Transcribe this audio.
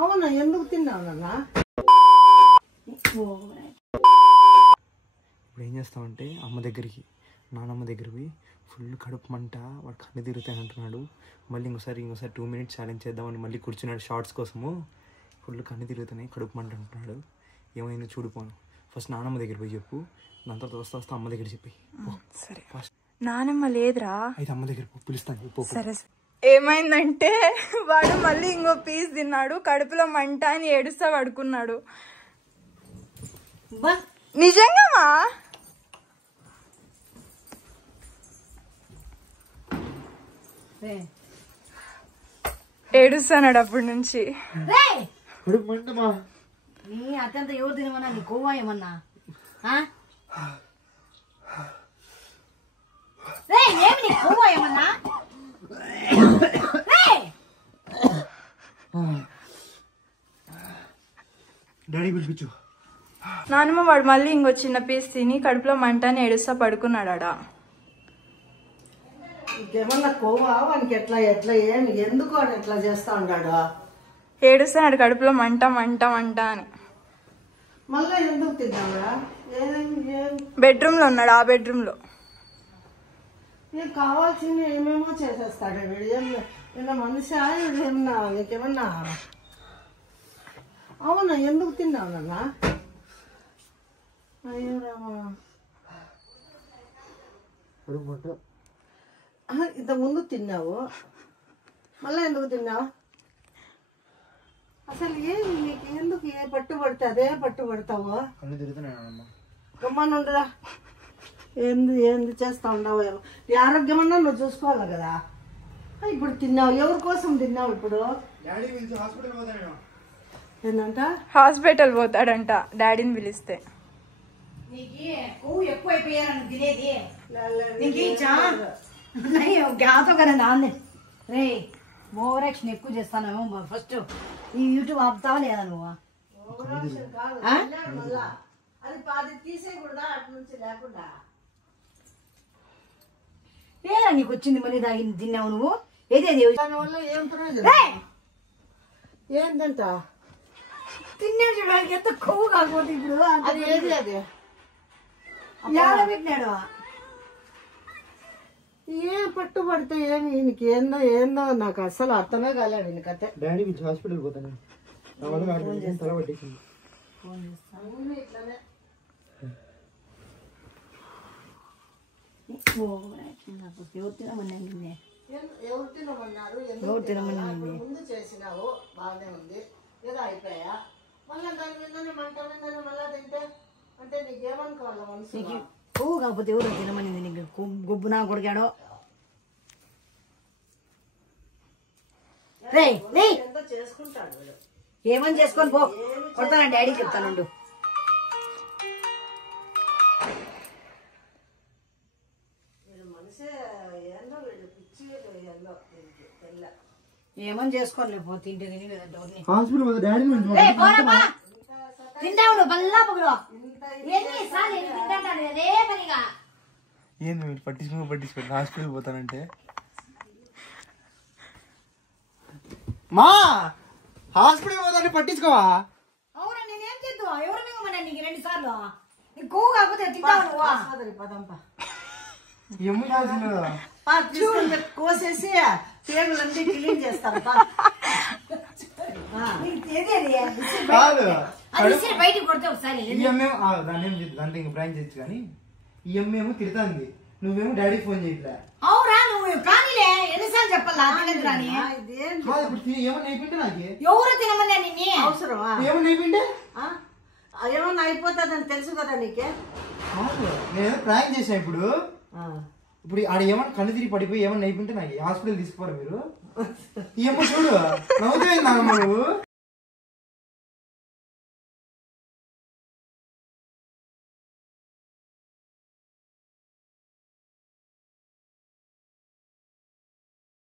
అవునా? ఎందుకు తిన్నావునా? ఇప్పుడు ఏం చేస్తామంటే అమ్మ దగ్గరికి నానమ్మ దగ్గరికి పోయి ఫుల్ కడుపు మంట, వాడు కన్ను తిరుగుతాయి అంటున్నాడు. మళ్ళీ ఇంకోసారి 2 minutes ఛాలెంజ్ చేద్దామని మళ్ళీ కూర్చున్నాడు షార్ట్స్ కోసము. ఫుల్ కన్ను తిరుగుతున్నాయి, కడుపు మంట అంటున్నాడు. ఏమైందో చూడిపోను. ఫస్ట్ నానమ్మ దగ్గర పోయి చెప్పు, దాని తర్వాత వస్తా అమ్మ దగ్గర చెప్పి. సరే. ఫస్ట్ నానమ్మ లేదురా, అయితే అమ్మ దగ్గర పిలుస్తాను. సరే. ఏమైందంటే వాడు మళ్ళీ ఇంకో పీస్ తిన్నాడు, కడుపులో మంట అని ఏడుస్తా పడుకున్నాడు. నిజంగామా? ఏడుస్తున్నాడు అప్పటి నుంచి. అత్యంత ఎవరు తినమన్నా నీ కొవ్వా ఏమన్నా? ఏమి నీ కొవ్వా ఏమన్నా? డాడీ పిలిపించు. నానమ్మ వాడు మళ్ళీ ఇంకో చిన్న పీస్ తిని కడుపులో మంట అని ఏడుస్తా పడుకున్నాడా. ఇంకేమన్నా కోవా వానికి? ఎట్లా ఎట్లా ఏమి ఎందుకు వాడు ఎట్లా చేస్తా ఉన్నాడు? ఏడుస్తున్నాడు కడుపులో మంట మంట మంట అని. మళ్ళీ ఎందుకు తిన్నావురా? బెడ్రూమ్ లో ఉన్నాడు, ఆ బెడ్రూమ్ లో. నీకు కావాల్సింది ఏమేమో చేసేస్తాడు వీడు. ఏమన్నా మనిషి ఏమన్నా నీకేమన్నా? అవునా? ఎందుకు తిన్నావునా? అయ్యో రామా, ఇంత ముందు తిన్నావు, మళ్ళీ ఎందుకు తిన్నావు? అసలు ఏమి నీకు ఎందుకు? ఏ పట్టు పడితే అదే పట్టు పడతావు? గమ్మనుండరా. ఏంది చేస్తా ఉండవు? నీ ఆరోగ్యం అన్నా నువ్వు చూసుకోవాలి కదా. ఇప్పుడు తిన్నావు, ఎవరి కోసం తిన్నావు? ఇప్పుడు ఏంటంట? హాస్పిటల్ పోతాడంట డాడీని పిలిస్తే. కొవ్వు ఎక్కువ అయిపోయారని తినేది నీకు కదా నాన్నే. రే ఓవరాక్షన్ ఎక్కువ చేస్తాను. ఫస్ట్ ఈ యూట్యూబ్ ఆపుతావా లేదా నువ్వు? ఏలా నీకు వచ్చింది మళ్ళీ తిన్నావు నువ్వు? ఏదేది ఏంటంట తిన్నాడు చూడడానికి ఎంత కొవ్వు కాకపోతే ఇప్పుడు అది ఏది? అది ఎలా పెట్టినాడు? ఏ పట్టు పడితే ఏమి ఈయనకి? ఏందో నాకు అసలు అర్థమే కాలేదు ఈయన కథ. డాడీ పిలిచి హాస్పిటల్ పోతాను. తల పట్టేసింది. ఎవరు తినమన్నా? ఎవరు తినమన్నారు? ముందు చేసినావు బాగానే ఉంది, ఏదో అయిపోయా. మళ్ళీ దాని మీద మంట మీద మళ్ళా తింటే అంటే నీకేమనుకోవాలా మనసు? కొవ్వు కాకపోతే ఎవరు తినమని నీకు? గొబ్బు నా కొడికాడో. ఎంత చేసుకుంటాడు వీడు. ఏమని చేసుకొని పో, కొడతాను డాడీ చెప్తానుండు. మనిషి ఏందో వీడు పిచ్చి ఏందో తెల్ల. ఏమని చేసుకోలే పో, తింటే తిని హాస్పిటల్ పోతే డాడీ తింటాడు బల్లా పొగడు. అదే పనిగా ఏంది మీరు పట్టించుకోండి. హాస్పిటల్ పోతానంటే మా హాస్పిటల్ పోతానంటే పట్టించుకోవా? అవునా? నేనేం చేద్దా? ఎవరు మిగమన్నా నీకు 2 సార్లు? నీకు కొవ్వు కాకపోతే తింటావు నువ్వు? పదంపా ఏముంది కోసేసి పేగులన్నీ క్లీన్ చేస్తారు. బయటికి కొడితే ఒకసారి దాంట్లో ఇంకా ప్రాంక్ చేయొచ్చు కానీ ఈ అమ్మేమో తిడుతుంది, నువ్వేమో డాడీకి ఫోన్ చేయట్లే. అవురా? నువ్వు కానీలే ఎన్నిసార్లు చెప్పాలా? తినదురాని ఏమన్నా అయిపోయింటే నాకు ఎవరు తినమన్నా నిన్ను? అవసరమా? ఏమన్నా అయిపోయింటే ఏమన్నా అయిపోతుందని తెలుసు కదా నీకే. నేను ప్రాంక్ చేసా. ఇప్పుడు ఆడ ఏమన్నా కళ్ళు తిరిగి పడిపోయి ఏమన్నా అయిపోయింటే నాకు హాస్పిటల్ తీసుకోరా మీరు? ఏమో చూడు నవ్వుతాయి నువ్వు.